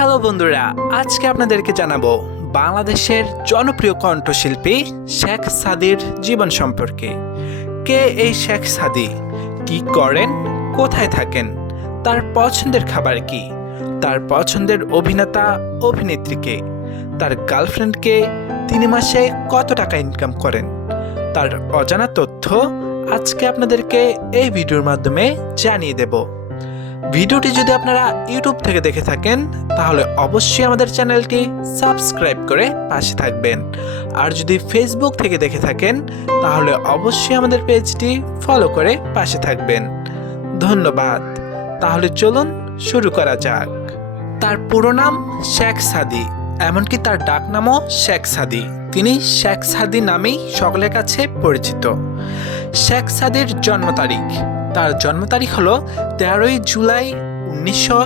Hello বন্ধুরা, আজকে আপনাদেরকে জানাব বাংলাদেশের জনপ্রিয় কণ্ঠশিল্পী শেখ সাদির জীবন সম্পর্কে। কে এই শেখ সাদি? কি করেন? কোথায় থাকেন? তার পছন্দের খাবার কি? তার পছন্দের অভিনেতা অভিনেত্রীকে তার গার্লফ্রেন্ডকে তিনি মাসে কত টাকা ইনকাম করেন? তার অজানা তথ্য আজকে আপনাদেরকে এই ভিডিওর মাধ্যমে জানিয়ে দেবো। ভিডিওটি যদি আপনারা ইউটিউব থেকে দেখে থাকেন, তাহলে অবশ্যই আমাদের চ্যানেলটি সাবস্ক্রাইব করে পাশে থাকবেন। আর যদি ফেসবুক থেকে দেখে থাকেন, তাহলে অবশ্যই আমাদের পেজটি ফলো করে পাশে থাকবেন। ধন্যবাদ। তাহলে চলুন শুরু করা যাক। তার পুরো নাম শেখ সাদি, এমনকি তার ডাক নামও শেখ সাদি। তিনি শেখ সাদি নামেই সকলের কাছে পরিচিত। শেখ সাদির জন্ম তারিখ তার জন্ম তারিখ হলো তেরোই জুলাই উনিশশো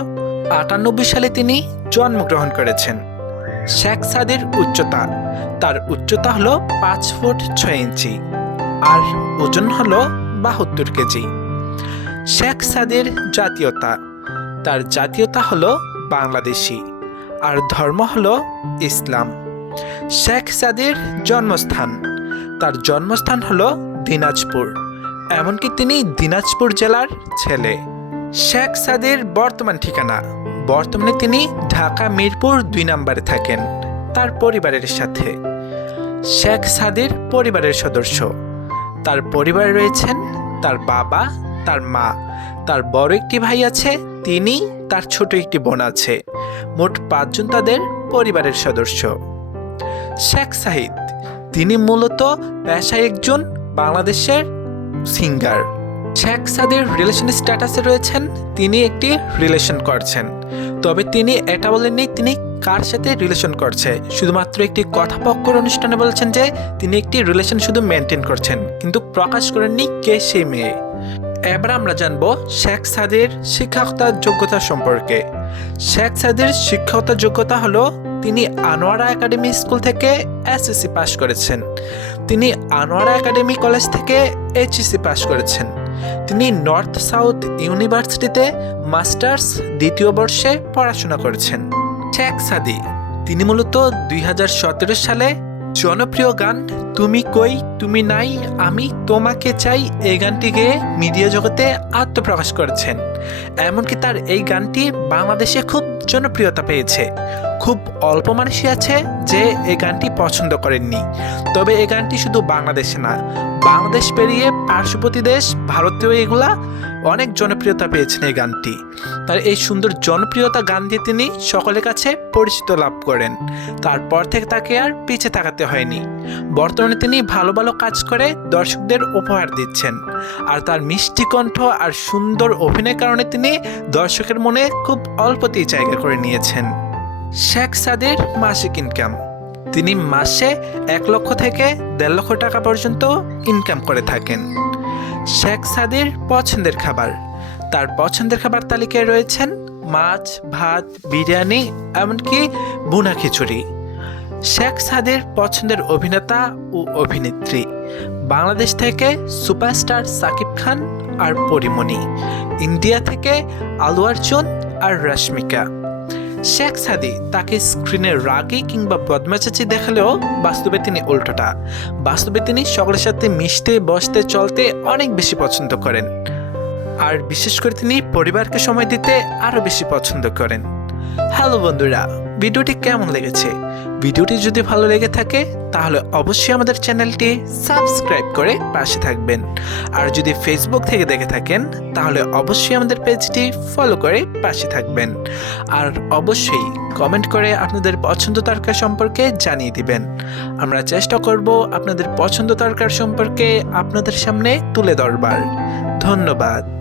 আটানব্বই সালে তিনি জন্মগ্রহণ করেছেন। শেখ সাদির উচ্চতা। তার উচ্চতা হলো পাঁচ ফুট ছয় ইঞ্চি আর ওজন হলো বাহাত্তর কেজি। শেখ সাদির জাতীয়তা। তার জাতীয়তা হলো বাংলাদেশি আর ধর্ম হলো ইসলাম। শেখ সাদির জন্মস্থান। তার জন্মস্থান হলো দিনাজপুর। এমনকি তিনি দিনাজপুর জেলার ছেলে। শেখ সাদির বর্তমান ঠিকানা। বর্তমানে তিনি ঢাকা, মিরপুর দুই নম্বরে থাকেন তার পরিবারের সাথে। শেখ সাদির পরিবারের সদস্য। তার পরিবারে রয়েছেন তার বাবা, তার মা। তার বড় একটি ভাই আছে, তিনি তার ছোট একটি বোন আছে। মোট পাঁচজন তাদের পরিবারের সদস্য। শেখ সাহিদ। তিনি মূলত পেশায় একজন বাংলাদেশের সিঙ্গার। শেখ সাদের রিলেশন স্ট্যাটাসে রয়েছেন, তিনি একটি রিলেশন করছেন। তবে তিনি এটা বলেননি তিনি কার সাথে রিলেশন করছে। শুধুমাত্র একটি কথাপক্ষর অনুষ্ঠানে বলছেন যে, তিনি একটি রিলেশন শুধু মেনটেন করছেন, কিন্তু প্রকাশ করেননি কে সেই মেয়ে। এবার আমরা জানব শেখ সাদের শিক্ষকতার যোগ্যতা সম্পর্কে। শেখ সাদের শিক্ষকতার যোগ্যতা হলো তিনি আনোয়ারা একাডেমি স্কুল থেকে এসএসসি পাস করেছেন। তিনি আনোয়ারা একাডেমি কলেজ থেকে এইচএসসি পাস করেছেন। তিনি নর্থ সাউথ ইউনিভার্সিটিতে মাস্টার্স দ্বিতীয় বর্ষে পড়াশোনা করেছেন। শেখ সাদি, তিনি মূলত দুই হাজার সতেরো সালে জনপ্রিয় গান তুমি কই, তুমি নাই, আমি তোমাকে চাই এই গানটি গেয়ে মিডিয়া জগতে আত্মপ্রকাশ করেছেন। এমনকি তার এই গানটি বাংলাদেশে খুব জনপ্রিয়তা পেয়েছে। খুব অল্প মানুষই আছে যে এই গানটি পছন্দ করেননি। তবে এই গানটি শুধু বাংলাদেশে না, বাংলাদেশ পেরিয়ে পার্শ্ববর্তী দেশ, ভারতেও এগুলা অনেক জনপ্রিয়তা পেয়েছেন এই গানটি। তার এই সুন্দর জনপ্রিয়তা গান দিয়ে তিনি সকলের কাছে পরিচিত লাভ করেন। তারপর থেকে তাকে আর পিছে তাকাতে হয়নি। বর্তমানে তিনি ভালো ভালো কাজ করে দর্শকদের উপহার দিচ্ছেন। আর তার মিষ্টি কণ্ঠ আর সুন্দর অভিনয়ের কারণে তিনি দর্শকের মনে খুব অল্পতেই জায়গা করে নিয়েছেন। শেখ সাদের মাসিক ইনকাম তিনি মাসে এক লক্ষ থেকে দেড় লক্ষ টাকা পর্যন্ত ইনকাম করে থাকেন। শেখ সাদির পছন্দের খাবার। তার পছন্দের খাবার তালিকায় রয়েছেন মাছ, ভাত, বিরিয়ানি, এমনকি বুনা খিচুড়ি। শেখ সাদির পছন্দের অভিনেতা ও অভিনেত্রী। বাংলাদেশ থেকে সুপারস্টার সাকিব খান আর পরিমণি, ইন্ডিয়া থেকে আলু অর্জুন আর রশ্মিকা। শেখ সাদি তাকে স্ক্রিনে রাগি কিংবা বদমাচাচি দেখালেও বাস্তবে তিনি উল্টোটা। বাস্তবে তিনি সকলের সাথে মিশতে, বসতে, চলতে অনেক বেশি পছন্দ করেন। আর বিশেষ করে তিনি পরিবারকে সময় দিতে আরও বেশি পছন্দ করেন। হ্যালো বন্ধুরা ভিডিওটি কেমন লেগেছে? ভিডিওটি যদি ভালো লেগে থাকে, তাহলে অবশ্যই আমাদের চ্যানেলটি সাবস্ক্রাইব করে পাশে থাকবেন। আর যদি ফেসবুক থেকে দেখে থাকেন, তাহলে অবশ্যই আমাদের পেজটি ফলো করে পাশে থাকবেন। আর অবশ্যই কমেন্ট করে আপনাদের পছন্দ তারকা সম্পর্কে জানিয়ে দিবেন। আমরা চেষ্টা করব আপনাদের পছন্দ তরকার সম্পর্কে আপনাদের সামনে তুলে ধরবার। ধন্যবাদ।